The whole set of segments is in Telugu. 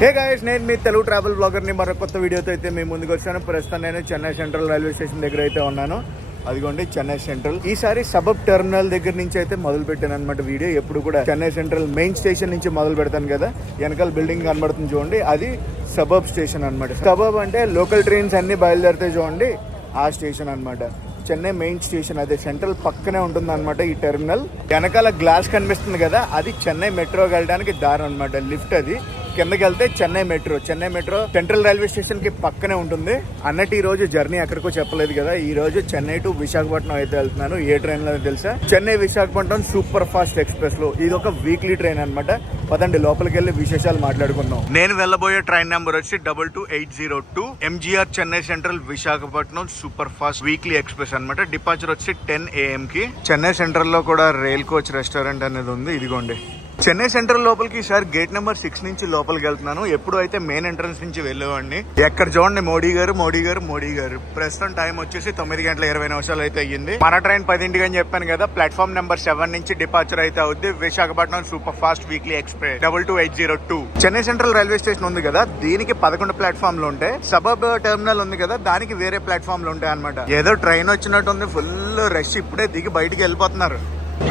హే గైస్, నేను మీ తెలుగు ట్రావెల్ బ్లాగర్ ని మరొక కొత్త వీడియోతో అయితే మీ ముందుకు వచ్చాను. ప్రస్తుతం నేను చెన్నై సెంట్రల్ రైల్వే స్టేషన్ దగ్గర అయితే ఉన్నాను. అదిగోండి చెన్నై సెంట్రల్. ఈసారి సబబ్ టెర్మినల్ దగ్గర నుంచి అయితే మొదలు పెట్టాను అనమాట వీడియో. ఎప్పుడు కూడా చెన్నై సెంట్రల్ మెయిన్ స్టేషన్ నుంచి మొదలు పెడతాను కదా. వెనకాల బిల్డింగ్ కనబడుతుంది చూడండి, అది సబబ్ స్టేషన్ అనమాట. సబబ్ అంటే లోకల్ ట్రైన్స్ అన్ని బయలుదేరితే చూడండి, ఆ స్టేషన్ అనమాట. చెన్నై మెయిన్ స్టేషన్, అదే సెంట్రల్ పక్కనే ఉంటుంది అనమాట ఈ టెర్మినల్. వెనకాల గ్లాస్ కనిపిస్తుంది కదా, అది చెన్నై మెట్రోకి వెళ్ళడానికి దారి అనమాట. లిఫ్ట్ అది కిందకి వెళ్తే Chennai metro central railway station కి పక్కనే ఉంటుంది. అన్నట్టు ఈ రోజు జర్నీ ఎక్కడికో చెప్పలేదు కదా. ఈ రోజు చెన్నై టు విశాఖపట్నం అయితే వెళ్తున్నాను. ఏ ట్రైన్ లో తెలుసా? Chennai Visakhapatnam super fast express లో. ఇది ఒక వీక్లీ ట్రైన్ అనమాట. పదండి లోపలికి వెళ్ళి విశేషాలు మాట్లాడుకుందాం. నేను వెళ్ళబోయే ట్రైన్ నెంబర్ వచ్చి 2280 MGR Chennai central Visakhapatnam super fast weekly express అనమాట. డిపార్చర్ వచ్చి 10 AM కి. చెన్నై సెంట్రల్ లో కూడా రైల్ కోచ్ రెస్టారెంట్ అనేది ఉంది. ఇదిగోండి చెన్నై సెంట్రల్ లోపలికి ఈసారి గేట్ నెంబర్ 6 నుంచి లోపలికి వెళ్తున్నాను. ఎప్పుడు అయితే మెయిన్ ఎంట్రన్స్ నుంచి వెళ్ళేవాడిని. ఎక్కడ చూడండి మోడీ గారు. ప్రస్తుతం టైం వచ్చేసి 9:20 అయితే అయ్యింది. మన ట్రైన్ 10 అని చెప్పాను కదా. ప్లాట్ఫామ్ నెంబర్ 7 నుంచి డిపార్చర్ అయితే అవుద్ది. Visakhapatnam super fast weekly express 2280. Chennai central railway station ఉంది కదా, దీనికి 11 ప్లాట్ఫామ్లు ఉంటాయి. సబబ్ టెర్మినల్ ఉంది కదా, దానికి వేరే ప్లాట్ఫామ్లు ఉంటాయి అనమాట. ఏదో ట్రైన్ వచ్చినట్టు ఉంది, ఫుల్ రష్. ఇప్పుడే దిగి బయటికి వెళ్ళిపోతున్నారు.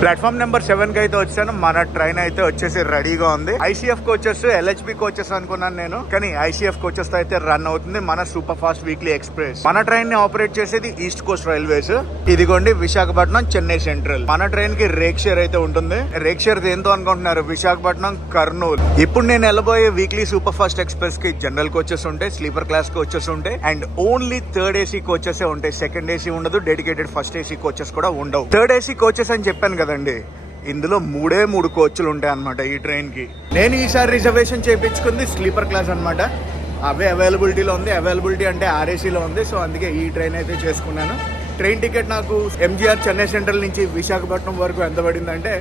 ప్లాట్ఫామ్ నెంబర్ 7 కి అయితే వచ్చాను. మన ట్రైన్ అయితే వచ్చేసి రెడీగా ఉంది. ఐసీఎఫ్ కోచెస్, LHB కోచెస్ అనుకున్నాను నేను, కానీ ఐసీఎఫ్ కోచెస్ తో అయితే రన్ అవుతుంది మన సూపర్ ఫాస్ట్ వీక్లీ ఎక్స్ప్రెస్. మన ట్రైన్ ని ఆపరేట్ చేసేది ఈస్ట్ కోస్ట్ రైల్వేస్. ఇదిగోండి విశాఖపట్నం చెన్నై సెంట్రల్. మన ట్రైన్ కి రేక్ షేర్ అయితే ఉంటుంది. రేక్ షేర్ దేంతో అనుకుంటున్నారు? విశాఖపట్నం కర్నూలు. ఇప్పుడు నేను వెళ్ళబోయే వీక్లీ సూపర్ ఫాస్ట్ ఎక్స్ప్రెస్ కి జనరల్ కోచెస్ ఉంటాయి, స్లీపర్ క్లాస్ కోచెస్ ఉంటాయి, and only third AC coaches ఉంటాయి. సెకండ్ ఏసీ ఉండదు, డెడికేటెడ్ ఫస్ట్ ఏసీ కోచెస్ కూడా ఉండవు. థర్డ్ ఏసీ కోచెస్ అని చెప్పాను కదండి, ఇందులో 3 కోచ్లు ఉంటాయి అనమాట ఈ ట్రైన్ కి. నేను ఈసారి రిజర్వేషన్ చేయించుకుంది స్లీపర్ క్లాస్ అనమాట. అవే అవైలబిలిటీలో ఉంది. అవైలబిలిటీ అంటే ఆర్ఏసీలో ఉంది. సో అందుకే ఈ ట్రైన్ అయితే చేసుకున్నాను. ట్రైన్ టికెట్ నాకు ఎంజీఆర్ చెన్నై సెంట్రల్ నుంచి విశాఖపట్నం వరకు ఎంత పడిందంటే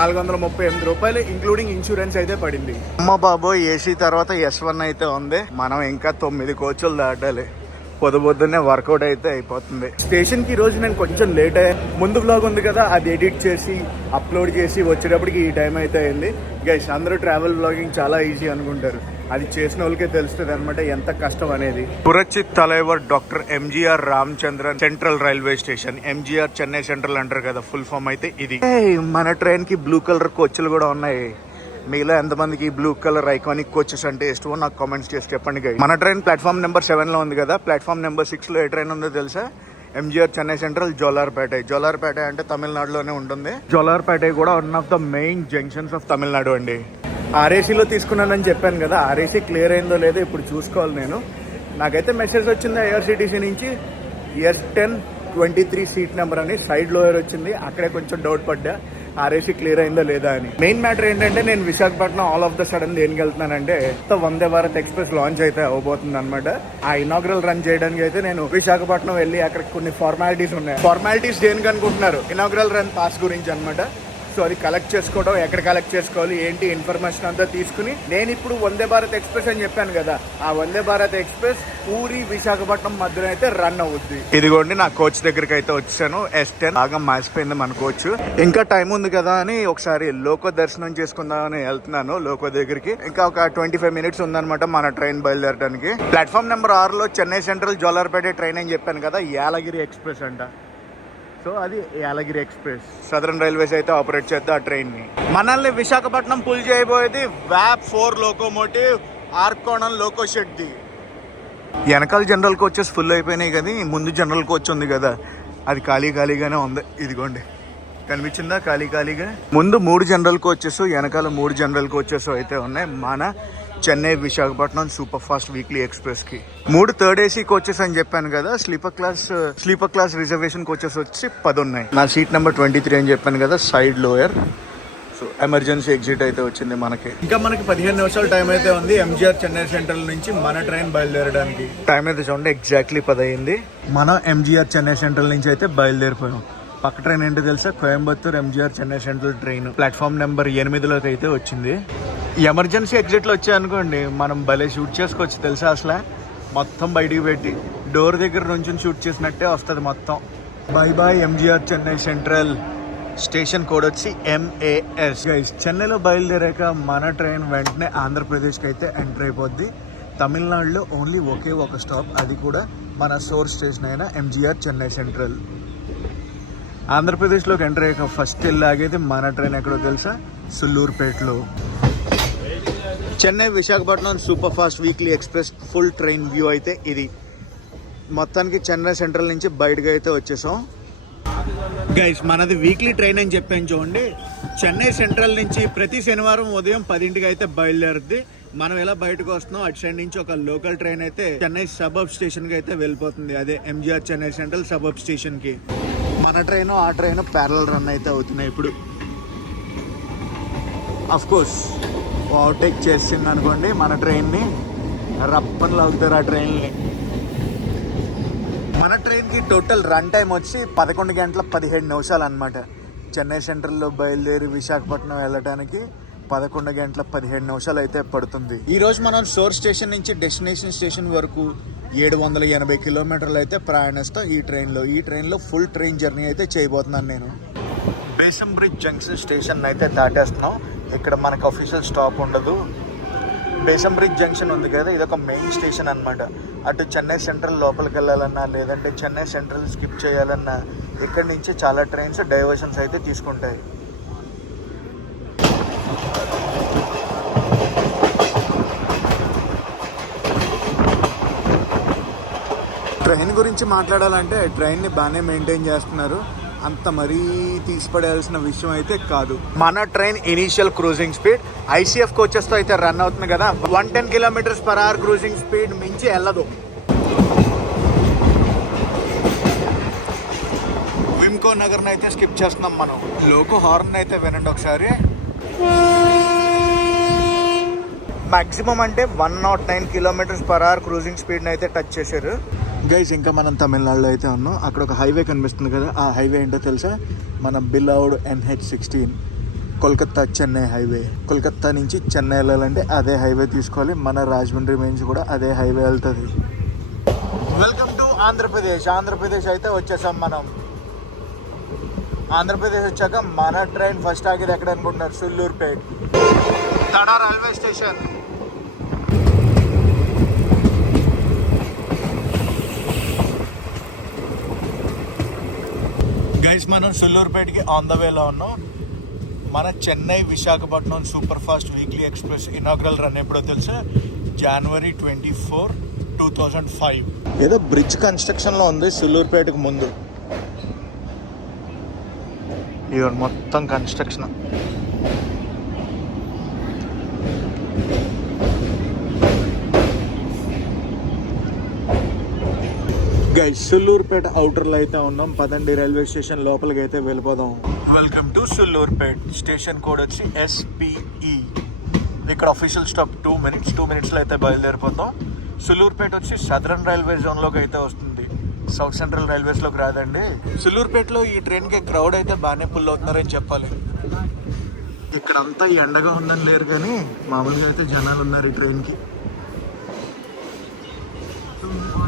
438 రూపాయలు, ఇంక్లూడింగ్ ఇన్సూరెన్స్ అయితే పడింది. అమ్మ బాబోయ్, ఏసీ తర్వాత S1 అయితే ఉంది. మనం ఇంకా 9 కోచ్లు దాటాలి. పొద్దున్నే వర్కౌట్ అయితే అయిపోతుంది. స్టేషన్ కి రోజు నేను కొంచెం లేట్ అయ్యా. ముందు వ్లాగ్ ఉంది కదా, అది ఎడిట్ చేసి అప్లోడ్ చేసి వచ్చేటప్పటికి ఈ టైం అయితే అయింది. గైస్, అందరూ ట్రావెల్ వ్లాగింగ్ చాలా ఈజీ అనుకుంటారు. అది చేసిన వాళ్ళకే తెలుస్తుంది అనమాట ఎంత కష్టం అనేది. Puratchi Thalaivar doctor MGR Ramachandran central railway station. MGR Chennai central అంటారు కదా, ఫుల్ ఫామ్ అయితే ఇది. మన ట్రైన్ కి బ్లూ కలర్ కోచ్లు కూడా ఉన్నాయి. మీలో ఎంతమందికి బ్లూ కలర్ ఐకానిక్ కోచెస్ అంటే ఇష్టమో నాకు కామెంట్స్ చేసి చెప్పండి గైస్. మన ట్రైన్ ప్లాట్ఫామ్ నెంబర్ 7 లో ఉంది కదా. ప్లాట్ఫామ్ నెంబర్ 6 లో ఏ ట్రైన్ ఉందో తెలుసా? ఎంజీఆర్ చెన్నై సెంట్రల్ జోలార్పేట అంటే తమిళనాడులోనే ఉంటుంది. జోలార్పేట కూడా one of the main junctions of Tamil Nadu అండి. ఆర్ఏసీలో తీసుకున్నానని చెప్పాను కదా, ఆర్ఏసీ క్లియర్ అయిందో లేదో ఇప్పుడు చూసుకోవాలి నేను. నాకైతే మెసేజ్ వచ్చింది ఐఆర్సీటీసీ నుంచి, S10 23 సీట్ నెంబర్ అని. సైడ్ లోయర్ వచ్చింది, అక్కడే కొంచెం డౌట్ పడ్డా ఆర్ఏసీ క్లియర్ అయిందో లేదా అని. మెయిన్ మ్యాటర్ ఏంటంటే, నేను Visakhapatnam all of the sudden దేనికి వెళ్తున్నానంటే, వందే భారత్ ఎక్స్ప్రెస్ లాంచ్ అయితే అవబోతుంది అనమాట. ఆ ఇనాగ్రల్ రన్ చేయడానికి అయితే నేను విశాఖపట్నం వెళ్ళి అక్కడ కొన్ని ఫార్మాలిటీస్ ఉన్నాయి. ఫార్మాలిటీస్ దేనికి అనుకుంటున్నారు? ఇనాగ్రల్ రన్ పాస్ గురించి అనమాట. సో అది కలెక్ట్ చేసుకోవడం, ఎక్కడ కలెక్ట్ చేసుకోవాలి ఏంటి ఇన్ఫర్మేషన్ అంతా తీసుకుని, నేను ఇప్పుడు వందే భారత్ ఎక్స్ప్రెస్ అని చెప్పాను కదా, ఆ వందే భారత్ ఎక్స్ప్రెస్ పూరి విశాఖపట్నం మధ్యలో అయితే రన్ అవుద్ది. ఇదిగోండి నా కోచ్ దగ్గరికి అయితే వచ్చాను. S10 బాగా మాసిపోయింది మన కోచ్. ఇంకా టైం ఉంది కదా అని ఒకసారి లోకో దర్శనం చేసుకుందామని వెళ్తున్నాను లోకో దగ్గరికి. ఇంకా ఒక 25 మినిట్స్ ఉందన్నమాట మన ట్రైన్ బయలుదేరడానికి. ప్లాట్ఫామ్ నెంబర్ 6 లో చెన్నై సెంట్రల్ జోలార్పేట ట్రైన్ అని చెప్పాను కదా, యాలగిరి ఎక్స్ప్రెస్ అంట. సో అది యాలగిరి ఎక్స్ప్రెస్. సదరన్ రైల్వేస్ అయితే ఆపరేట్ చేద్దాం ఆ ట్రైన్ ని. మనల్ని విశాఖపట్నం పుల్ చేయబోయేది VAP 4 locomotive Arakkonam loco shed ది. వెనకాల జనరల్ కోచెస్ ఫుల్ అయిపోయినాయి కానీ ముందు జనరల్ కోచ్ ఉంది కదా, అది ఖాళీగానే ఉంది. ఇదిగోండి కనిపించిందా ఖాళీగా. ముందు 3 జనరల్ కోచెస్, వెనకాల 3 జనరల్ కోచెస్ అయితే ఉన్నాయి మన Chennai Visakhapatnam super fast weekly express కి. 3 థర్డ్ ఏసీ కోచెస్ అని చెప్పాను కదా. స్లీపర్ క్లాస్ రిజర్వేషన్ కోచెస్ వచ్చి 10 ఉన్నాయి. నా సీట్ నెంబర్ 23 అని చెప్పాను కదా, side lower. So emergency exit అయితే వచ్చింది మనకి. ఇంకా మనకి 15 నిమిషాలు టైం అయితే ఉంది ఎంజీఆర్ చెన్నై సెంట్రల్ నుంచి మన ట్రైన్ బయలుదేరడానికి. టైం అయితే చూడండి ఎగ్జాక్ట్లీ 10 అయింది. మనం ఎంజీఆర్ చెన్నై సెంట్రల్ నుంచి అయితే బయలుదేరిపోయాం. పక్క ట్రైన్ ఏంటో తెలుసా? Coimbatore MGR Chennai central train. Platform number 8లోకి అయితే వచ్చింది. ఎమర్జెన్సీ ఎగ్జిట్లో వచ్చాయనుకోండి, మనం భలే షూట్ చేసుకోవచ్చు తెలుసా. అసలు మొత్తం బయటికి పెట్టి డోర్ దగ్గర నుంచి షూట్ చేసినట్టే వస్తుంది మొత్తం. By MGR Chennai central. Station code వచ్చి MAS. గైస్ చెన్నైలో బయలుదేరాక మన ట్రైన్ వెంటనే ఆంధ్రప్రదేశ్కి అయితే ఎంటర్ అయిపోద్ది. తమిళనాడులో ఓన్లీ ఒకే ఒక స్టాప్, అది కూడా మన సోర్స్ స్టేషన్ అయిన MGR చెన్నై సెంట్రల్. ఆంధ్రప్రదేశ్లోకి ఎంటర్ అయ్యాక ఫస్ట్ వెళ్ళాగైతే మన ట్రైన్ ఎక్కడో తెలుసా, సుల్లూరుపేటలో. Chennai Visakhapatnam super fast weekly express full train view అయితే ఇది. మొత్తానికి చెన్నై సెంట్రల్ నుంచి బయటకు అయితే వచ్చేసాం. గైస్ మనది వీక్లీ ట్రైన్ అని చెప్పాను చూడండి. చెన్నై సెంట్రల్ నుంచి ప్రతి శనివారం ఉదయం 10ంటికి అయితే బయలుదేరుద్ది. మనం ఎలా బయటకు వస్తున్నాం, అటు సైడ్ నుంచి ఒక లోకల్ ట్రైన్ అయితే చెన్నై సబర్బ్ స్టేషన్కి అయితే వెళ్ళిపోతుంది. అదే MGR చెన్నై సెంట్రల్ సబర్బ్ స్టేషన్కి. మన ట్రైన్ ఆ ట్రైన్ ప్యారల్ రన్ అయితే అవుతున్నాయి ఇప్పుడు. అఫ్ కోర్స్ ఓవర్టేక్ చేసింది అనుకోండి మన ట్రైన్ని, రప్పని లాగుతారు ఆ ట్రైన్ని. మన ట్రైన్కి టోటల్ రన్ టైం వచ్చి 11 గంటల 17 నిమిషాలు అనమాట. చెన్నై సెంట్రల్లో బయలుదేరి విశాఖపట్నం వెళ్ళడానికి 11 గంటల 17 నిమిషాలు అయితే పడుతుంది. ఈరోజు మనం సోర్స్ స్టేషన్ నుంచి డెస్టినేషన్ స్టేషన్ వరకు 780 కిలోమీటర్లు అయితే ప్రయాణిస్తాం ఈ ట్రైన్లో ఫుల్ ట్రైన్ జర్నీ అయితే చేయబోతున్నాను నేను. బేసం బ్రిడ్జ్ జంక్షన్ స్టేషన్ అయితే దాటేస్తున్నాం. ఇక్కడ మనకు అఫీషియల్ స్టాప్ ఉండదు. బేసం బ్రిడ్జ్ జంక్షన్ ఉంది కదా, ఇది ఒక మెయిన్ స్టేషన్ అనమాట. అటు చెన్నై సెంట్రల్ లోపలికి వెళ్ళాలన్నా లేదంటే చెన్నై సెంట్రల్ స్కిప్ చేయాలన్నా ఇక్కడి నుంచి చాలా ట్రైన్స్ డైవర్షన్స్ అయితే తీసుకుంటాయి. ట్రైన్ గురించి మాట్లాడాలంటే ట్రైన్ని బాగానే మెయింటైన్ చేస్తున్నారు, అంత మరీ తీసిపడేయాల్సిన విషయం అయితే కాదు. మన train initial cruising speed ICF కోచెస్తో అయితే రన్ అవుతుంది కదా, 110 km/h క్రూజింగ్ స్పీడ్ మించి వెళ్ళదు. విమ్కో నగర్ని అయితే స్కిప్ చేస్తున్నాం మనం. లోకో హార్న్ అయితే వినండి ఒకసారి. మ్యాక్సిమం అంటే 109 km/h క్రూజింగ్ స్పీడ్ని అయితే టచ్ చేశారు. గైస్ ఇంకా మనం తమిళనాడులో అయితే ఉన్నాం. అక్కడ ఒక హైవే కనిపిస్తుంది కదా, ఆ హైవే ఏంటో తెలుసా, మన beloved NH16 Kolkata Chennai highway. Kolkata నుంచి చెన్నై వెళ్ళాలంటే అదే హైవే తీసుకోవాలి. మన రాజమండ్రి నుంచి కూడా అదే హైవే వెళ్తుంది. వెల్కమ్ టు ఆంధ్రప్రదేశ్ అయితే వచ్చేసాం మనం. ఆంధ్రప్రదేశ్ వచ్చాక మన ట్రైన్ ఫస్ట్ ఆగేది ఎక్కడ అనుకుంటున్నారు, సుల్లూరుపేట తడా రైల్వే స్టేషన్. గైస్ మనం సుల్లూరుపేటకి ఆన్ ద వేలో ఉన్నాం. మన Chennai Visakhapatnam super fast weekly express inaugural run ఎప్పుడో తెలుసా, January 24, 2005. ఏదో బ్రిడ్జ్ కన్స్ట్రక్షన్లో ఉంది సుల్లూరుపేటకు ముందు. ఇవి మొత్తం కన్స్ట్రక్షన్. గైస్ సుల్లూరుపేట అవుటర్లో అయితే ఉన్నాం. పదండి రైల్వే స్టేషన్ లోపలికి అయితే వెళ్ళిపోదాం. Welcome to Sullurpeta. Station code వచ్చి SPE. ఇక్కడ అఫీషియల్ స్టాప్ 2 minutes అయితే బయలుదేరిపోతాం. సుల్లూరుపేట వచ్చి సదరన్ రైల్వే జోన్లోకి అయితే వస్తుంది, సౌత్ సెంట్రల్ రైల్వేస్లోకి రాదండి. సుల్లూరుపేటలో ఈ ట్రైన్కి క్రౌడ్ అయితే బాగానే పుల్ అవుతున్నారని చెప్పాలి. ఇక్కడ అంతా ఎండగా ఉందని లేరు కానీ మామూలుగా అయితే జనాలు ఉన్నారు ఈ ట్రైన్కి.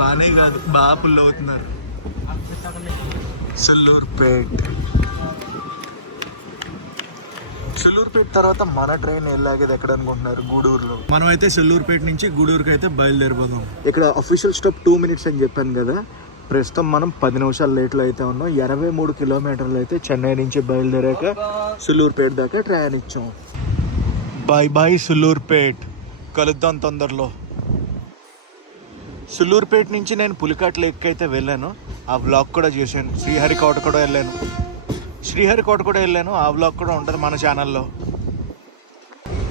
బాగానే కాదు, బాగా పుల్ అవుతున్నారు. సుల్లూరుపేట తర్వాత మన ట్రైన్ వెళ్ళాగేది ఎక్కడ అనుకుంటున్నారు, గూడూరులో. మనం అయితే సుల్లూరుపేట నుంచి గూడూరుకి అయితే బయలుదేరిపోదాం. ఇక్కడ అఫీషియల్ స్టాప్ 2 minutes అని చెప్పాను కదా, ప్రస్తుతం మనం 10 నిమిషాలు లేట్లో అయితే ఉన్నాం. 23 కిలోమీటర్లు అయితే చెన్నై నుంచి బయలుదేరాక సుల్లూరుపేట దాకా ప్రయాణించాం. బాయ్ సుల్లూరుపేట, కలుద్దాం తొందరలో. సుల్లూరుపేట నుంచి నేను పులికాట్ లేక్ అయితే వెళ్ళాను, ఆ వ్లాగ్ కూడా చేశాను. శ్రీహరికోట కూడా వెళ్ళాను, ఆ వ్లాగ్ కూడా ఉంటుంది మన ఛానల్లో.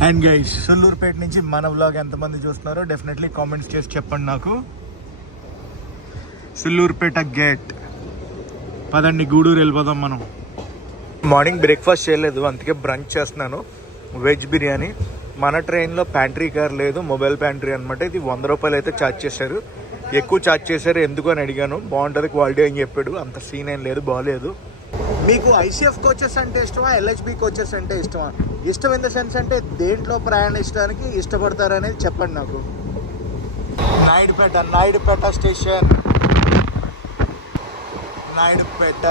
అండ్ గైస్ సుల్లూరుపేట నుంచి మన వ్లాగ్ ఎంతమంది చూస్తున్నారో డెఫినెట్లీ కామెంట్స్ చేసి చెప్పండి నాకు. సుల్లూరుపేట గేట్. పదండి గూడూరు వెళ్ళిపోదాం మనం. మార్నింగ్ బ్రేక్ఫాస్ట్ చేయలేదు, అందుకే బ్రంచ్ చేస్తున్నాను. వెజ్ బిర్యానీ. మన ట్రైన్లో ప్యాంట్రీ కార్ లేదు, మొబైల్ ప్యాంట్రీ అనమాట. ఇది 100 రూపాయలు అయితే ఛార్జ్ చేశారు, ఎక్కువ ఛార్జ్ చేశారు. ఎందుకు అని అడిగాను, బాగుంటుంది క్వాలిటీ అని చెప్పాడు. అంత సీన్ ఏం లేదు, బాగాలేదు. మీకు ICF కోచెస్ అంటే ఇష్టమా, LHB కోచెస్ అంటే ఇష్టమా? ఇష్టం ఇన్ ద సెన్స్ అంటే దేంట్లో ప్రయాణించడానికి ఇష్టపడతారనేది చెప్పండి నాకు. నాయుడుపేట స్టేషన్. నాయుడుపేట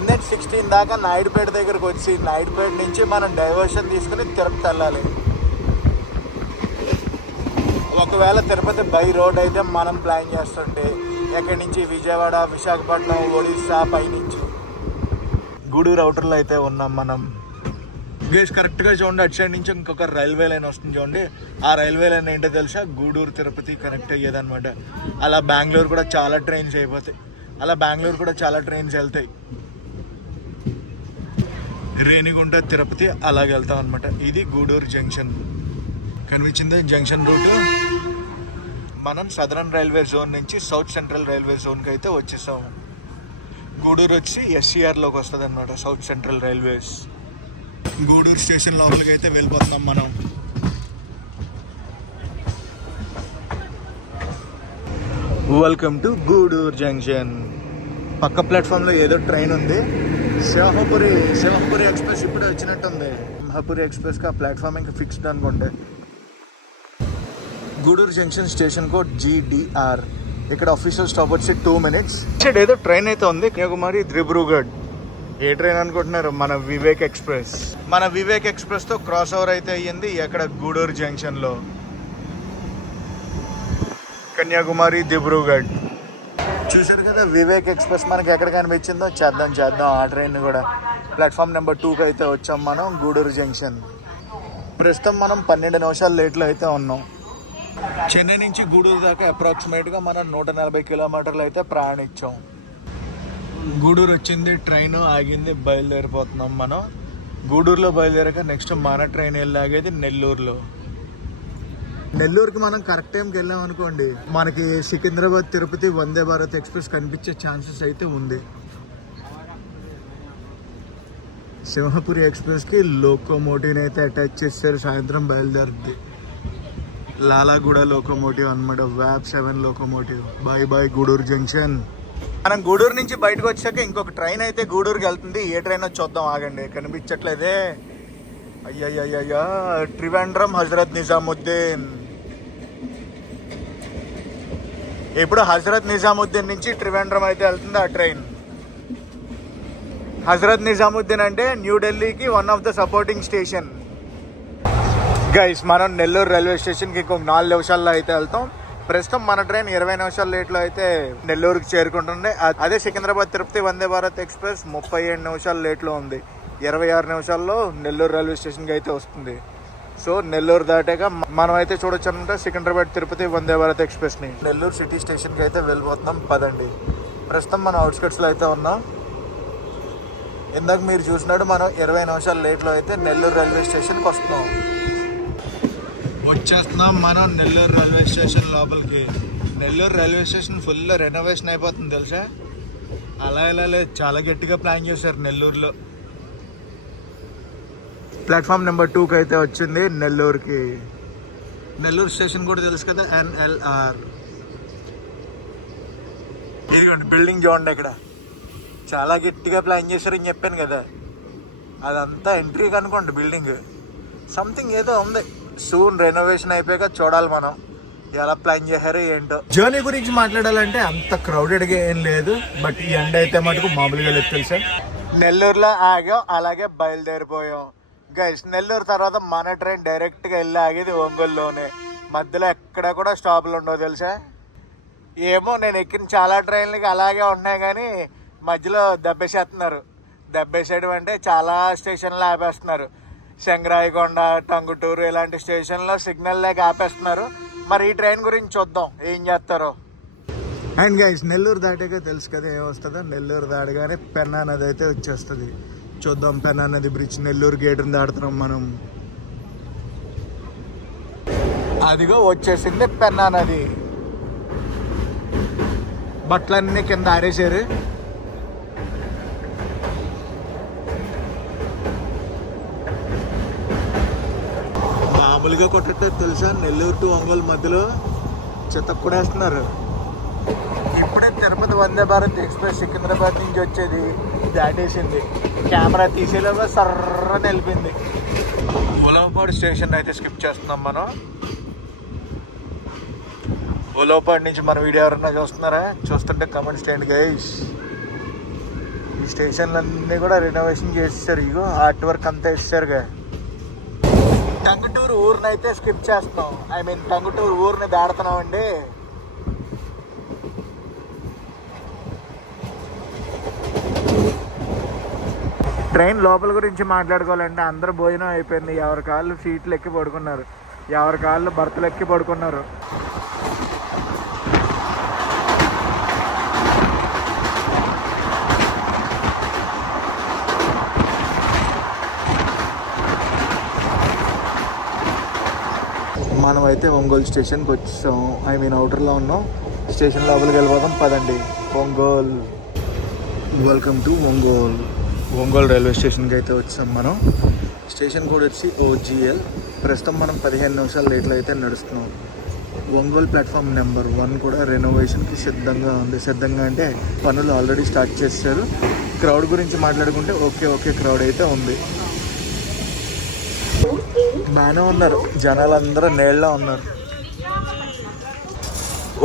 NH16 దాకా నాయుడుపేట దగ్గరకు వచ్చి నాయుడుపేట నుంచి మనం డైవర్షన్ తీసుకుని తిరుపతి వెళ్ళాలి. ఒకవేళ తిరుపతి బై రోడ్ అయితే మనం ప్లాన్ చేస్తుంటే ఎక్కడి నుంచి విజయవాడ, విశాఖపట్నం, ఒడిస్సా పైనుంచి గూడూరు అవుటర్లో అయితే ఉన్నాం మనం. గేస్ కరెక్ట్గా చూడండి, అటు సైడ్ నుంచి ఇంకొక రైల్వే లైన్ వస్తుంది చూడండి. ఆ రైల్వే లైన్ ఏంటో తెలుసా, గూడూరు తిరుపతి కనెక్ట్ అయ్యేదన్నమాట. అలా బెంగళూరు కూడా చాలా ట్రైన్స్ అయిపోతాయి, అలా బెంగళూరు కూడా చాలా ట్రైన్స్ వెళ్తాయి. రేణిగుంట తిరుపతి అలాగే వెళ్తాం అనమాట. ఇది గూడూరు జంక్షన్ కనిపించింది. జంక్షన్ రూట్ మనం సదరన్ రైల్వే జోన్ నుంచి సౌత్ సెంట్రల్ రైల్వే జోన్కి అయితే వచ్చేసాము. గూడూరు వచ్చి SCRలోకి వస్తుంది అనమాట, south central railways. Gudur station లోపలికి అయితే వెళ్ళిపోతున్నాం మనం. Welcome to Gudur junction. పక్క ప్లాట్ఫామ్లో ఏదో ట్రైన్ ఉంది, సింహపురి ఎక్స్ప్రెస్ ఇప్పుడే వచ్చినట్టుంది. సింహపురి ఎక్స్ప్రెస్కి ఆ ప్లాట్ఫామ్ ఇంకా ఫిక్స్డ్ అనుకుంటే. Gudur junction station code GDR. ఇక్కడ అఫీషియల్ స్టాప్ వచ్చి 2 minutes. ఏదో ట్రైన్ అయితే ఉంది, కన్యాకుమారి దిబ్రూగఢ్. ఏ ట్రైన్ అనుకుంటున్నారు? మన వివేక్ ఎక్స్ప్రెస్. మన వివేక్ ఎక్స్ప్రెస్తో క్రాస్ ఓవర్ అయితే అయ్యింది ఎక్కడ, గూడూరు జంక్షన్లో. కన్యాకుమారి దిబ్రూగఢ్ చూశారు కదా. వివేక్ ఎక్స్ప్రెస్ మనకి ఎక్కడ కనిపించిందో చేద్దాం ఆ ట్రైన్ కూడా. ప్లాట్ఫామ్ నెంబర్ 2కి అయితే వచ్చాం మనం, గూడూరు జంక్షన్. ప్రస్తుతం మనం 12 నిమిషాలు లేట్లో అయితే ఉన్నాం. చెన్నై నుంచి గూడూరు దాకా అప్రాక్సిమేట్గా మనం 140 కిలోమీటర్లు అయితే ప్రయాణించాం. గూడూరు వచ్చింది, ట్రైన్ ఆగింది, బయలుదేరిపోతున్నాం మనం. గూడూరులో బయలుదేరాక నెక్స్ట్ మన ట్రైన్ వెళ్ళి ఆగేది నెల్లూరులో. నెల్లూరుకి మనం కరెక్ట్ టైంకి వెళ్ళాం అనుకోండి, మనకి సికింద్రాబాద్ తిరుపతి వందే భారత్ ఎక్స్ప్రెస్ కనిపించే ఛాన్సెస్ అయితే ఉంది. సింహపురి ఎక్స్ప్రెస్కి లోకోమోటివ్ని అయితే అటాచ్ చేస్తారు, సాయంత్రం బయలుదేరుద్ది. లాలాగూడ లోకోమోటివ్ అనమాట, వ్యాప్ 7 లోకోమోటివ్. Bye Gudur junction. మనం గూడూరు నుంచి బయటకు వచ్చాక ఇంకొక ట్రైన్ అయితే గూడూరుకి వెళ్తుంది. ఏ ట్రైన్ వచ్చి చూద్దాం, ఆగండి, కనిపించట్లేదే. అయ్యయ్యా, త్రివేంద్రం హజరత్ నిజాముద్దీన్. ఇప్పుడు హజరత్ నిజాముద్దీన్ నుంచి త్రివేంద్రం అయితే వెళ్తుంది ఆ ట్రైన్. హజరత్ నిజాముద్దీన్ అంటే న్యూఢిల్లీకి one of the supporting station. Guys, మనం నెల్లూరు రైల్వే స్టేషన్కి ఇంకొక 4 నిమిషాల్లో అయితే వెళ్తాం. ప్రస్తుతం మన ట్రైన్ 20 నిమిషాల లేట్లో అయితే నెల్లూరుకి చేరుకుంటుంది. అదే సికింద్రాబాద్ తిరుపతి వందే భారత్ ఎక్స్ప్రెస్ 37 నిమిషాల లేట్లో ఉంది. 26 నిమిషాల్లో నెల్లూరు రైల్వే స్టేషన్కి అయితే వస్తుంది. సో నెల్లూరు దాటాక మనం అయితే చూడొచ్చు అనమాట సికింద్రాబాద్ తిరుపతి వందే భారత్ ఎక్స్ప్రెస్ని. నెల్లూరు సిటీ స్టేషన్కి అయితే వెళ్ళిపోతున్నాం, పదండి. ప్రస్తుతం మనం అవుట్స్కట్స్లో అయితే ఉన్నాం. ఇందాక మీరు చూసినట్టు మనం 20 నిమిషాల లేట్లో అయితే నెల్లూరు రైల్వే స్టేషన్కి వస్తున్నాం. వచ్చేస్తున్నాం మనం నెల్లూరు రైల్వే స్టేషన్ లోపలికి. Nellore railway station full renovation అయిపోతుంది తెలుసా. అలా ఇలా లేదు, చాలా గట్టిగా ప్లాన్ చేశారు నెల్లూరులో. ప్లాట్ఫామ్ నెంబర్ 2కి అయితే వచ్చింది నెల్లూరుకి. నెల్లూరు స్టేషన్ కూడా తెలుసు కదా, NLR. ఇదిగోండి బిల్డింగ్ చూడండి, ఇక్కడ చాలా గట్టిగా ప్లాన్ చేశారని చెప్పాను కదా. అదంతా ఎంట్రీకి అనుకోండి బిల్డింగ్. సంథింగ్ ఏదో ఉంది. సూన్ రెనోవేషన్ అయిపోయాక చూడాలి మనం ఎలా ప్లాన్ చేశారో ఏంటో. జర్నీ గురించి మాట్లాడాలంటే అంత క్రౌడెడ్గా ఏం లేదు, బట్ ఈ ఎండ అయితే మటుకు మామూలుగా లేదు తెలుసా. నెల్లూరులో ఆగాం, అలాగే బయలుదేరిపోయాం. గైస్, నెల్లూరు తర్వాత మన ట్రైన్ డైరెక్ట్గా వెళ్ళి ఆగేది ఒంగోలులోనే. మధ్యలో ఎక్కడ కూడా స్టాపులు ఉండవు తెలుసా. ఏమో నేను ఎక్కిన చాలా ట్రైన్లకి అలాగే ఉన్నాయి, కానీ మధ్యలో దెబ్బేసేస్తున్నారు. దెబ్బేసేయడం అంటే చాలా స్టేషన్లు ఆపేస్తున్నారు. శంకరాయకొండ, టంగుటూరు ఇలాంటి స్టేషన్లో సిగ్నల్ లేక ఆపేస్తున్నారు. మరి ఈ ట్రైన్ గురించి చూద్దాం ఏం చేస్తారో. అండ్ గైస్, నెల్లూరు దాటాక తెలుసు కదా ఏమొస్తుందో. నెల్లూరు దాటగానే పెన్నా నది అయితే వచ్చేస్తుంది. చూద్దాం పెన్నా నది బ్రిడ్జ్. నెల్లూరు గేటును దాడుతున్నాం మనం. అదిగో వచ్చేసింది పెన్నా నది. బట్టలన్నీ కింద ఆరేసారు. మామూలుగా కొట్టేట్టు తెలుసా, నెల్లూరు టు ఒంగోలు మధ్యలో చెత్త కొడేస్తున్నారు. ఇప్పుడే తిరుపతి వందే భారత్ ఎక్స్ప్రెస్ సికింద్రాబాద్ నుంచి వచ్చేది దాటేసింది. కెమెరా తీసేలోగా సర్రని వెళ్ళిపోయింది. ఉలవపాడు స్టేషన్ అయితే స్కిప్ చేస్తున్నాం మనం. ఉలవపాడు నుంచి మన వీడియో ఎవరన్నా చూస్తున్నారా? చూస్తుంటే కమెంట్స్ చేయండి గైస్. స్టేషన్లన్నీ కూడా రెనోవేషన్ చేసేసారు. ఇగో ఆర్ట్ వర్క్ అంతా ఇచ్చారుగా. టంగుటూరు ఊరిని అయితే స్కిప్ చేస్తున్నాం. ఐ మీన్ టంగుటూరు ఊరిని దాడుతున్నాం అండి. ట్రైన్ లోపల గురించి మాట్లాడుకోవాలంటే అందరూ భోజనం అయిపోయింది. ఎవరి కాళ్ళు సీట్లు ఎక్కి పడుకున్నారు, ఎవరి కాళ్ళు బర్తులు ఎక్కి పడుకున్నారు. మనమైతే ఒంగోలు స్టేషన్కి వచ్చాం. ఐ మీన్ అవుటర్లో ఉన్నాం. స్టేషన్ లోపలికి వెళ్ళిపోతాం పదండి. Ongole, welcome to Ongole. Ongole railway స్టేషన్కి అయితే వచ్చాం మనం. స్టేషన్ కోడ్ వచ్చి OGL. ప్రస్తుతం మనం 15 నిమిషాలు లేట్లో అయితే నడుస్తున్నాం. ఒంగోలు ప్లాట్ఫామ్ నెంబర్ 1 కూడా రెనోవేషన్కి సిద్ధంగా ఉంది. సిద్ధంగా అంటే పనులు ఆల్రెడీ స్టార్ట్ చేశారు. క్రౌడ్ గురించి మాట్లాడుకుంటే ఓకే క్రౌడ్ అయితే ఉంది. బాగానే ఉన్నారు జనాలందరూ, నీళ్ళలో ఉన్నారు.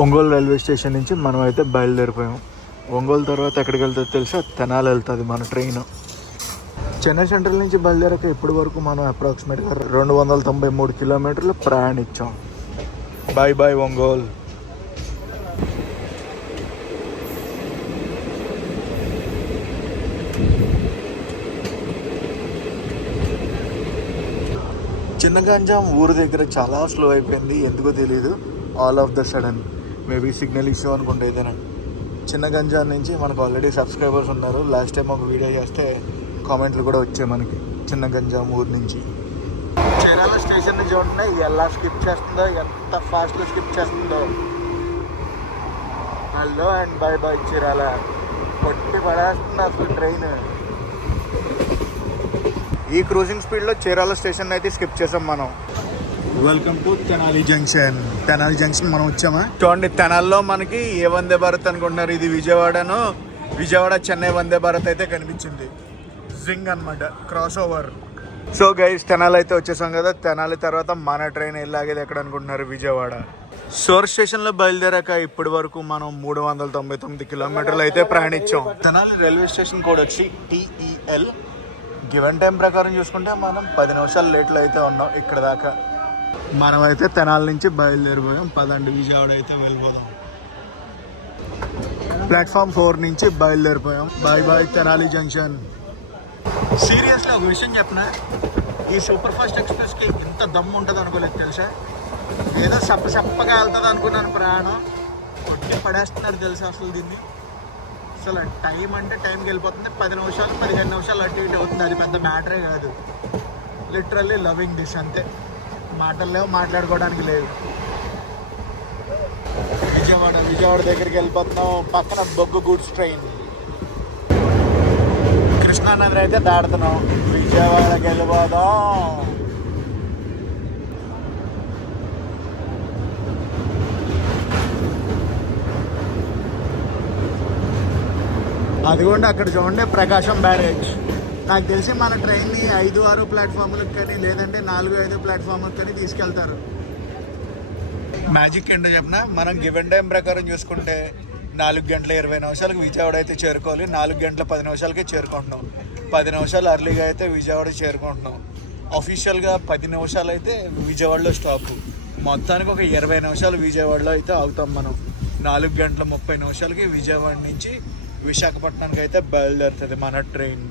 ఒంగోలు రైల్వే స్టేషన్ నుంచి మనం అయితే బయలుదేరిపోయాం. ఒంగోలు తర్వాత ఎక్కడికి వెళ్తుంది తెలుసా? తెనాలి వెళ్తుంది మన ట్రైన్. చెన్నై సెంట్రల్ నుంచి బయలుదేరాక ఇప్పటి వరకు మనం అప్రాక్సిమేట్గా 293 కిలోమీటర్లు ప్రయాణించాం. బాయ్ ఒంగోలు. చిన్న గంజాం ఊరు దగ్గర చాలా స్లో అయిపోయింది, ఎందుకో తెలియదు. All of the sudden maybe signal issue అనుకుంటే ఏదైనా. చిన్న గంజాం నుంచి మనకు ఆల్రెడీ సబ్స్క్రైబర్స్ ఉన్నారు. లాస్ట్ టైం ఒక వీడియో చేస్తే కామెంట్లు కూడా వచ్చాయి మనకి చిన్న గంజాం ఊరు నుంచి. చీరాల స్టేషన్ నుంచి చూడండి ఎలా స్కిప్ చేస్తుందో, ఎంత ఫాస్ట్గా స్కిప్ చేస్తుందో. Hello and bye Chirala. కొట్టి పడేస్తుంది అసలు ట్రైన్. ఈ క్రూజింగ్ స్పీడ్లో చీరాల స్టేషన్ అయితే స్కిప్ చేసాం మనం. Welcome to Tenali junction. Tenali junction మనం వచ్చామా? చూడండి, తెనాల్లో మనకి ఏ వందే భారత్ అనుకుంటున్నారు, ఇది విజయవాడ చెన్నై వందే భారత్ అయితే కనిపించింది. జింగ్ అనమాట, cross over. So guys, Tenali అయితే వచ్చేసాం కదా. తెనాలి తర్వాత మన ట్రైన్ వెళ్ళాగేది ఎక్కడ అనుకుంటున్నారు? విజయవాడ. సోర్ స్టేషన్లో బయలుదేరాక ఇప్పటి వరకు మనం 399 కిలోమీటర్లు అయితే ప్రయాణించాం. తెనాలి రైల్వే స్టేషన్ కోడ్ వచ్చి TEL. గివెన్ టైం ప్రకారం చూసుకుంటే మనం 10 నిమిషాలు లేట్లో అయితే ఉన్నాం. ఇక్కడ దాకా మనమైతే తెనాలి నుంచి బయలుదేరిపోయాం. పదండి విజయవాడ అయితే వెళ్ళిపోదాం. ప్లాట్ఫామ్ 4 నుంచి బయలుదేరిపోయాం. Bye Tenali junction. సీరియస్లీ ఒక విషయం చెప్పనా, ఈ సూపర్ ఫాస్ట్ ఎక్స్ప్రెస్కి ఇంత దమ్ము ఉంటుంది అనుకోలేదు తెలుసా. ఏదో సప్పగా వెళ్తుంది అనుకున్నాను ప్రయాణం, కొట్టి పడేస్తున్నాడు తెలుసా అసలు దీన్ని. అసలు టైం అంటే టైంకి వెళ్ళిపోతుంది. 10 నిమిషాలు 15 నిమిషాలు అటు ఇటు అవుతుంది. అది పెద్ద మ్యాటరే కాదు. లిటరల్లీ లవింగ్ దిస్ అంతే. మాటలు లేవు, మాట్లాడుకోవడానికి లేదు. విజయవాడ దగ్గరికి వెళ్ళిపోతున్నాం. పక్కన బొగ్గు గూడ్స్ ట్రైన్. కృష్ణానగర్ అయితే దాడుతున్నాం. విజయవాడకి వెళ్ళిపోదాం. అదిగోండి అక్కడ చూడండి, ప్రకాశం బ్యారేజ్. నాకు తెలిసి మన ట్రైన్ని 5-6 ప్లాట్ఫామ్లకు కానీ లేదంటే 4-5 ప్లాట్ఫామ్లకు కానీ తీసుకెళ్తారు. మ్యాజిక్ ఏంటో చెప్పిన, మనం గివెన్ టైం ప్రకారం చూసుకుంటే 4 గంటల 20 నిమిషాలకు విజయవాడ అయితే చేరుకోవాలి. 4 గంటల 10 నిమిషాలకే చేరుకుంటున్నాం. 10 నిమిషాలు అర్లీగా అయితే విజయవాడ చేరుకుంటున్నాం. అఫీషియల్గా 10 నిమిషాలు అయితే విజయవాడలో స్టాప్. మొత్తానికి ఒక 20 నిమిషాలు విజయవాడలో అయితే ఆగుతాం మనం. 4 గంటల 30 నిమిషాలకి విజయవాడ నుంచి విశాఖపట్నానికి అయితే బయలుదేరుతుంది మన ట్రైన్.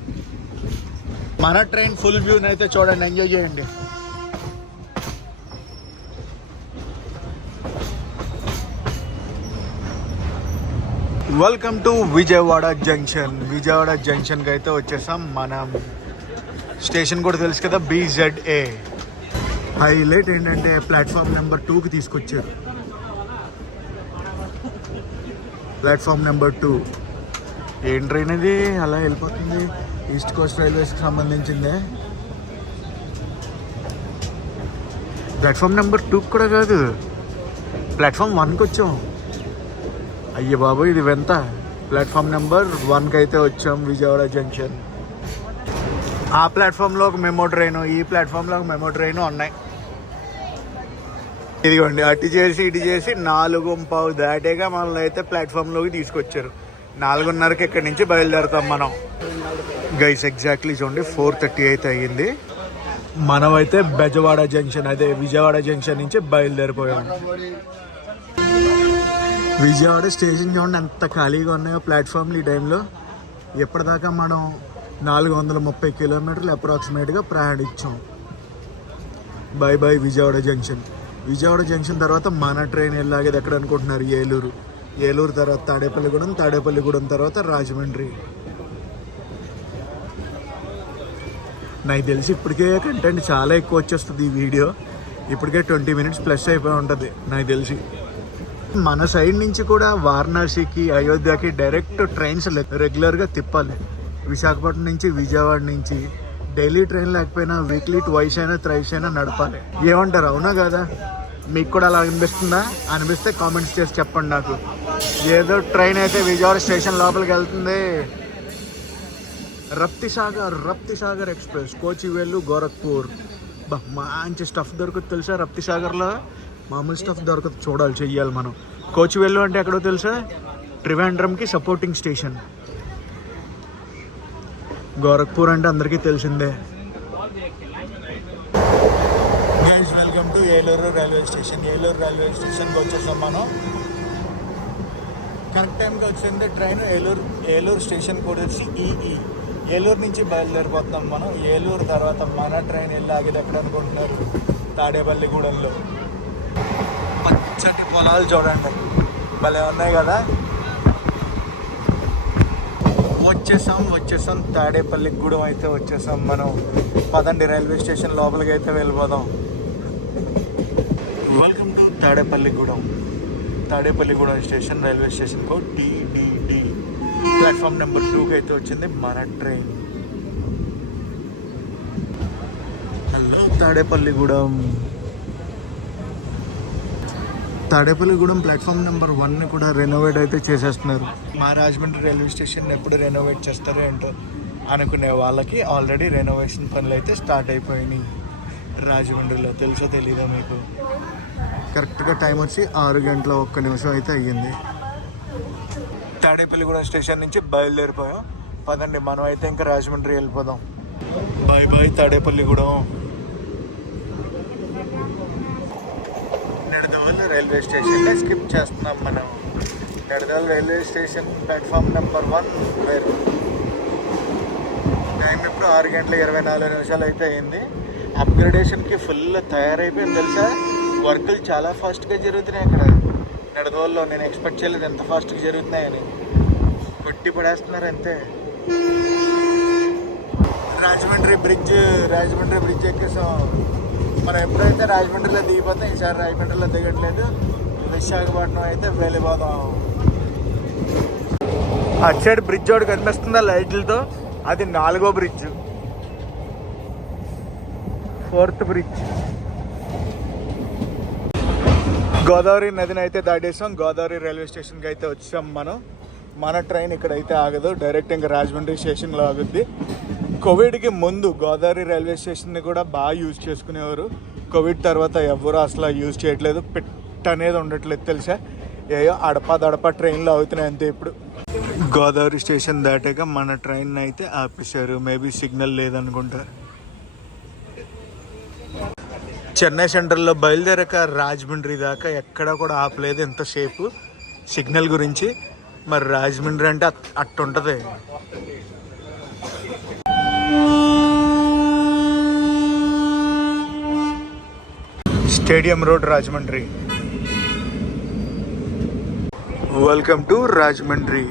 ఫుల్ వ్యూని అయితే చూడండి, ఎంజాయ్ చేయండి. Welcome to Vijayawada junction. Vijayawada జంక్షన్కి అయితే వచ్చేసాం మనం. స్టేషన్ కూడా తెలుసు కదా, BZA. హైలైట్ ఏంటంటే ప్లాట్ఫామ్ నెంబర్ 2కి తీసుకొచ్చారు. Platform number 2. ఏం ట్రైన్ ఇది అలా వెళ్ళిపోతుంది? ఈస్ట్ కోస్ట్ రైల్వేస్కి సంబంధించిందే. ప్లాట్ఫామ్ నెంబర్ 2 కూడా కాదు, ప్లాట్ఫామ్ 1కి వచ్చాం. అయ్యే బాబు, ఇది ఎంత? ప్లాట్ఫామ్ నెంబర్ 1కి అయితే వచ్చాం విజయవాడ జంక్షన్. ఆ ప్లాట్ఫామ్లో ఒక మెమో ట్రైను, ఈ ప్లాట్ఫామ్లో ఒక మెమో ట్రైను ఉన్నాయి. ఇదిగోండి, అటు చేసి ఇటు చేసి 4:15 దాటేగా మనల్ని అయితే ప్లాట్ఫామ్లోకి తీసుకొచ్చారు. 4:30కి ఇక్కడి నుంచి బయలుదేరుతాం మనం. గైస్ ఎగ్జాక్ట్లీ చూడండి 4:30 అయితే అయ్యింది. మనమైతే బెజవాడ జంక్షన్, అదే విజయవాడ జంక్షన్ నుంచి బయలుదేరిపోయాం. విజయవాడ స్టేషన్ చూడండి ఎంత ఖాళీగా ఉన్నాయో ప్లాట్ఫామ్లు ఈ టైంలో. ఎప్పటిదాకా మనం 430 కిలోమీటర్లు అప్రాక్సిమేట్గా ప్రయాణించాం. Bye bye Vijayawada junction. Vijayawada junction తర్వాత మన ట్రైన్ వెళ్ళాగేది ఎక్కడ అనుకుంటున్నారు? ఏలూరు తర్వాత తాడేపల్లిగూడెం తర్వాత రాజమండ్రి. నాకు తెలిసి ఇప్పటికే కంటెంట్ చాలా ఎక్కువ వచ్చేస్తుంది ఈ వీడియో. ఇప్పటికే 20 మినిట్స్ ప్లస్ అయిపోయి ఉంటుంది నాకు తెలిసి. మన సైడ్ నుంచి కూడా వారణాసికి, అయోధ్యకి డైరెక్ట్ ట్రైన్స్ రెగ్యులర్గా తిప్పాలి. విశాఖపట్నం నుంచి, విజయవాడ నుంచి డైలీ ట్రైన్ లేకపోయినా వీక్లీ ట్వైస్ అయినా థ్రైస్ అయినా నడపాలి. ఏమంటారు, అవునా కదా? మీకు కూడా అలా అనిపిస్తుందా? అనిపిస్తే కామెంట్స్ చేసి చెప్పండి నాకు. ఏదో ట్రైన్ అయితే విజయవాడ స్టేషన్ లోపలికి వెళ్తుంది. రప్తిసాగర్ ఎక్స్ప్రెస్ కోచివేలు గోరఖ్పూర్. మంచి స్టఫ్ దొరుకుతుంది తెలుసా రప్తిసాగర్లో? మామూలు స్టఫ్ దొరకదు, చూడాలి, చెయ్యాలి మనం. కోచివేలు అంటే ఎక్కడో తెలుసా? ట్రివాండ్రంకి సపోర్టింగ్ స్టేషన్. గోరఖ్పూర్ అంటే అందరికీ తెలిసిందే. Guys welcome to Eluru railway station. Eluru railway స్టేషన్కి వచ్చేసాం మనం. కరెక్ట్ టైంకి వచ్చింది ట్రైన్. ఏలూరు స్టేషన్ కూడా వచ్చి ఈఈ. ఏలూరు నుంచి బయలుదేరిపోతున్నాం మనం. ఏలూరు తర్వాత మన ట్రైన్ వెళ్ళి ఆగేది ఎక్కడ అనుకుంటున్నారు? తాడేపల్లిగూడెంలో. పచ్చటి పొలాలు చూడండి, భలే ఉన్నాయి కదా. వచ్చేసాం తాడేపల్లిగూడెం అయితే వచ్చేసాం మనం. పదండి రైల్వే స్టేషన్ లోపలికి అయితే వెళ్ళిపోదాం. Welcome to Tadepalligudem station. Railway station code TDD. Platform number 2కి అయితే వచ్చింది మన train. Hello Tadepalligudem platform number 1ని కూడా రెనోవేట్ అయితే చేసేస్తున్నారు. మా రాజమండ్రి రైల్వే స్టేషన్ ఎప్పుడు రెనోవేట్ చేస్తారో ఏంటో అనుకునే వాళ్ళకి ఆల్రెడీ రెనోవేషన్ పనులు అయితే స్టార్ట్ అయిపోయినాయి రాజమండ్రిలో. తెలుసో తెలీదా మీకు? కరెక్ట్గా టైం వచ్చి 6:01 అయితే అయ్యింది. తాడేపల్లిగూడెం స్టేషన్ నుంచి బయలుదేరిపోయాం. పదండి మనం అయితే ఇంకా రాజమండ్రి వెళ్ళిపోదాం. By Tadepalligudem. Nidadavolu railway station skip చేస్తున్నాం మనం. Nidadavolu railway station platform number 1 time ఇప్పుడు 6:24 అయితే అయింది. అప్గ్రేడేషన్కి ఫుల్ తయారైపోయింది తెలుసా. వర్కులు చాలా ఫాస్ట్గా జరుగుతున్నాయి అక్కడ నిడదవోలులో. నేను ఎక్స్పెక్ట్ చేయలేదు ఎంత ఫాస్ట్గా జరుగుతున్నాయని. కొట్టి పడేస్తున్నారు అంతే. రాజమండ్రి బ్రిడ్జ్ ఎక్కేసాం మనం. ఎప్పుడైతే రాజమండ్రిలో దిగిపోతాం, ఈసారి రాజమండ్రిలో దిగట్లేదు, విశాఖపట్నం అయితే వెళ్ళిపోదాం. అటు సైడ్ బ్రిడ్జ్ ఒకటి కనిపిస్తుందా లైట్లతో? అది 4వ బ్రిడ్జ్, 4th బ్రిడ్జ్. గోదావరి నదిని అయితే దాటేసాం. గోదావరి రైల్వే స్టేషన్కి అయితే వచ్చాం మనం. మన ట్రైన్ ఇక్కడైతే ఆగదు, డైరెక్ట్ ఇంకా రాజమండ్రి స్టేషన్లో ఆగుద్ది. కోవిడ్కి ముందు గోదావరి రైల్వే స్టేషన్ని కూడా బాగా యూజ్ చేసుకునేవారు. కోవిడ్ తర్వాత ఎవరు అసలు యూజ్ చేయట్లేదు. పిట్ అనేది ఉండట్లేదు తెలుసా. ఏయో అడపా ట్రైన్లు అవుతున్నాయి అంతే. ఇప్పుడు గోదావరి స్టేషన్ దాటాక మన ట్రైన్ అయితే ఆపేశారు. మేబీ సిగ్నల్ లేదనుకుంటా. చెన్నై సెంట్రల్లో బయలుదేరాక రాజమండ్రి దాకా ఎక్కడా కూడా ఆపలేదు ఎంతసేపు సిగ్నల్ గురించి. మరి రాజమండ్రి అంటే అట్టుంటుంది. Stadium road Rajahmundry. Welcome to రాజమండ్రికి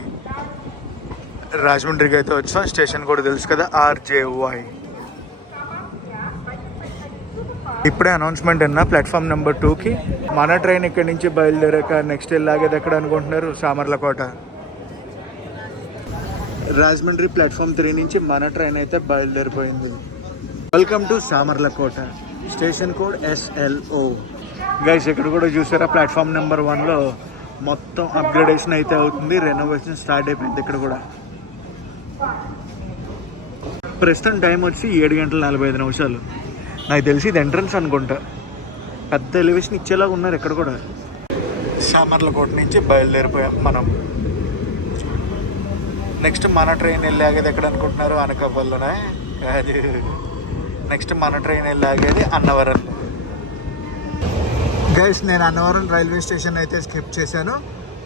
అయితే వచ్చాం. స్టేషన్ కూడా తెలుసు కదా, RJY. ఇప్పుడే అనౌన్స్మెంట్ అన్నా ప్లాట్ఫామ్ నెంబర్ 2కి మన ట్రైన్ ఇక్కడి నుంచి బయలుదేరాక నెక్స్ట్ వెళ్ళాగేది ఎక్కడ అనుకుంటున్నారు? సామర్లకోట. రాజమండ్రి ప్లాట్ఫామ్ 3 నుంచి మన ట్రైన్ అయితే బయలుదేరిపోయింది. Welcome to Samarlakota. Station code SLO. Guys ఇక్కడ కూడా చూసారా ప్లాట్ఫామ్ నెంబర్ 1లో మొత్తం అప్గ్రేడేషన్ అయితే అవుతుంది. రెనోవేషన్ స్టార్ట్ అయిపోయింది ఇక్కడ కూడా. ప్రస్తుతం టైం వచ్చి 7:45. నాకు తెలిసి ఇది ఎంట్రన్స్ అనుకుంటా. పెద్ద ఎలివేషన్ ఇచ్చేలాగా ఉన్నారు ఇక్కడ కూడా. సామర్లకోట నుంచి బయలుదేరిపోయాం మనం. నెక్స్ట్ మన ట్రైన్ వెళ్ళి ఆగేది ఎక్కడ అనుకుంటున్నారు? అనకాపల్లిలోనే కాదు. నెక్స్ట్ మన ట్రైన్ వెళ్ళి ఆగేది అన్నవరం. గైస్, నేను అన్నవరం రైల్వే స్టేషన్ అయితే స్కిప్ చేశాను.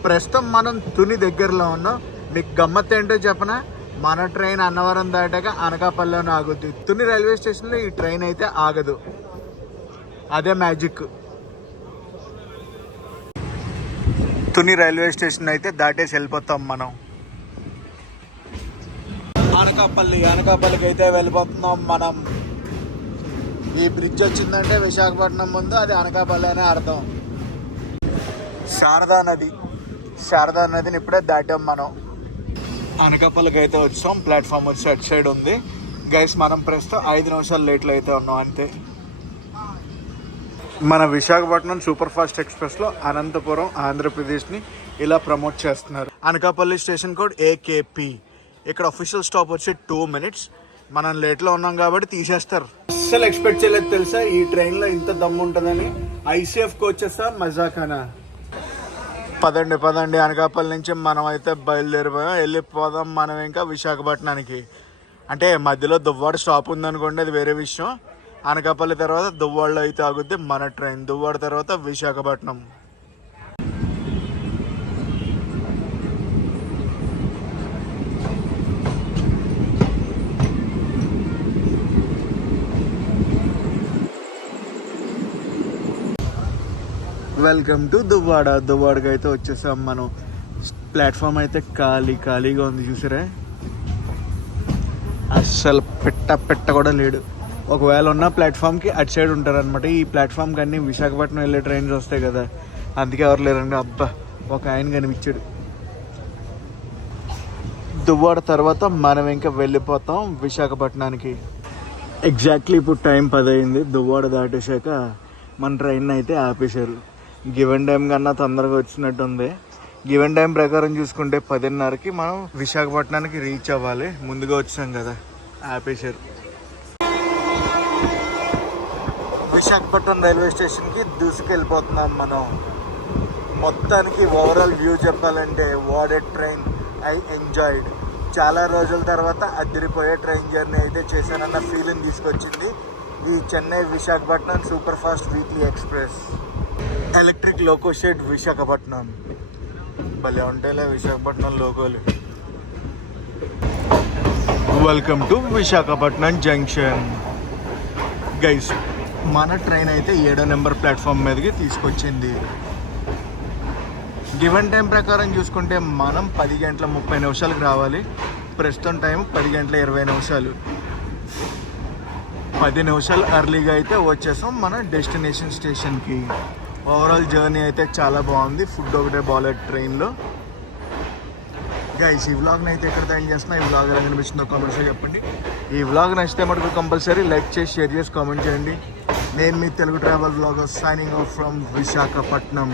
ప్రస్తుతం మనం తుని దగ్గరలో ఉన్నాం. మీకు గమ్మత్ ఏంటో చెప్పనా? మన ట్రైన్ అన్నవరం దాటాక అనకాపల్లిలోనే ఆగుద్ది. తుని రైల్వే స్టేషన్లో ఈ ట్రైన్ అయితే ఆగదు. అదే మ్యాజిక్. తుని రైల్వే స్టేషన్ అయితే దాటేసి వెళ్ళిపోతాం మనం. అనకాపల్లికి అయితే వెళ్ళిపోతున్నాం మనం. ఈ బ్రిడ్జ్ వచ్చిందంటే విశాఖపట్నం ముందు అది అనకాపల్లి అనే అర్థం. శారదా నదిని ఇప్పుడే దాటాం మనం. అనకాపల్లికి అయితే వచ్చాం. ప్లాట్ఫామ్ వచ్చి అటు సైడ్ ఉంది. గైస్, మనం ప్రస్తుతం 5 నిమిషాలు లేట్లో అయితే ఉన్నాం అంతే. మన విశాఖపట్నం సూపర్ ఫాస్ట్ ఎక్స్ప్రెస్లో అనంతపురం ఆంధ్రప్రదేశ్ని ఇలా ప్రమోట్ చేస్తున్నారు. Anakapalli station code AKP. ఇక్కడ అఫీషియల్ స్టాప్ వచ్చి 2 minutes. మనం లేట్లో ఉన్నాం కాబట్టి తీసేస్తారు. అస్సలు ఎక్స్పెక్ట్ చేయలేదు తెలుసా ఈ ట్రైన్లో ఇంత దమ్ము ఉంటుందని. ICF కోచెసా మజాకానా? పదండి అనకాపల్లి నుంచి మనం అయితే బయలుదేరిపోయాం. వెళ్ళిపోదాం మనం ఇంకా విశాఖపట్నానికి. అంటే మధ్యలో దువ్వాడ స్టాప్ ఉందనుకోండి, అది వేరే విషయం. అనకాపల్లి తర్వాత దువ్వాడలో అయితే ఆగుద్ది మన ట్రైన్. దువ్వాడ తర్వాత విశాఖపట్నం. Welcome to Duvvada. దువ్వాడకి అయితే వచ్చేసాం మనం. ప్లాట్ఫామ్ అయితే ఖాళీగా ఉంది చూసారా. అస్సలు పెట్ట కూడా లేడు. ఒకవేళ ఉన్న ప్లాట్ఫామ్కి అటు సైడ్ ఉంటారనమాట. ఈ ప్లాట్ఫామ్కి అన్నీ విశాఖపట్నం వెళ్ళే ట్రైన్స్ వస్తాయి కదా, అందుకే ఎవరు లేరండి. అబ్బా, ఒక ఆయన కనిపించాడు. దువ్వాడ తర్వాత మనం ఇంకా వెళ్ళిపోతాం విశాఖపట్నానికి. ఎగ్జాక్ట్లీ ఇప్పుడు టైం 10 అయింది. దువ్వాడ దాటేశాక మన ట్రైన్ అయితే ఆపేశారు. గివెన్ టైం కన్నా తొందరగా వచ్చినట్టు ఉంది. గివెన్ టైం ప్రకారం చూసుకుంటే 10:30కి మనం విశాఖపట్నానికి రీచ్ అవ్వాలి. ముందుగా వచ్చాం కదా, ఆపేశారు. విశాఖపట్నం రైల్వే స్టేషన్కి దూసుకెళ్ళిపోతున్నాం మనం. మొత్తానికి ఓవరాల్ వ్యూ చెప్పాలంటే what a train. I enjoyed. చాలా రోజుల తర్వాత అదిరిపోయే ట్రైన్ జర్నీ అయితే చేశానన్న ఫీలింగ్ తీసుకొచ్చింది ఈ Chennai Visakhapatnam super fast weekly express. Electric loco shed Visakhapatnam. భలే ఉంటాయిలే విశాఖపట్నం లోకోలు. Welcome to Visakhapatnam junction. Guys, మన ట్రైన్ అయితే 7వ నెంబర్ ప్లాట్ఫామ్ మీదకి తీసుకొచ్చింది. గివెన్ టైం ప్రకారం చూసుకుంటే మనం 10:30 రావాలి. ప్రస్తుతం టైం 10:20. 10 నిమిషాలు ఎర్లీగా అయితే వచ్చేసాం మన డెస్టినేషన్ స్టేషన్కి. ఓవరాల్ జర్నీ అయితే చాలా బాగుంది. ఫుడ్ ఒకటే బాగాలేదు ట్రైన్లో. గైస్, ఈ వ్లాగ్ని అయితే ఎక్కడ తయారు చేస్తున్నా, ఈ వ్లాగ్ ఎలా అనిపిస్తుందో కామెంట్స్లో చెప్పండి. ఈ వ్లాగ్ నచ్చితే మటుకు కంపల్సరీ లైక్ చేసి, షేర్ చేసి, కామెంట్ చేయండి. నేను మీ Telugu travel vlogger signing off from Visakhapatnam.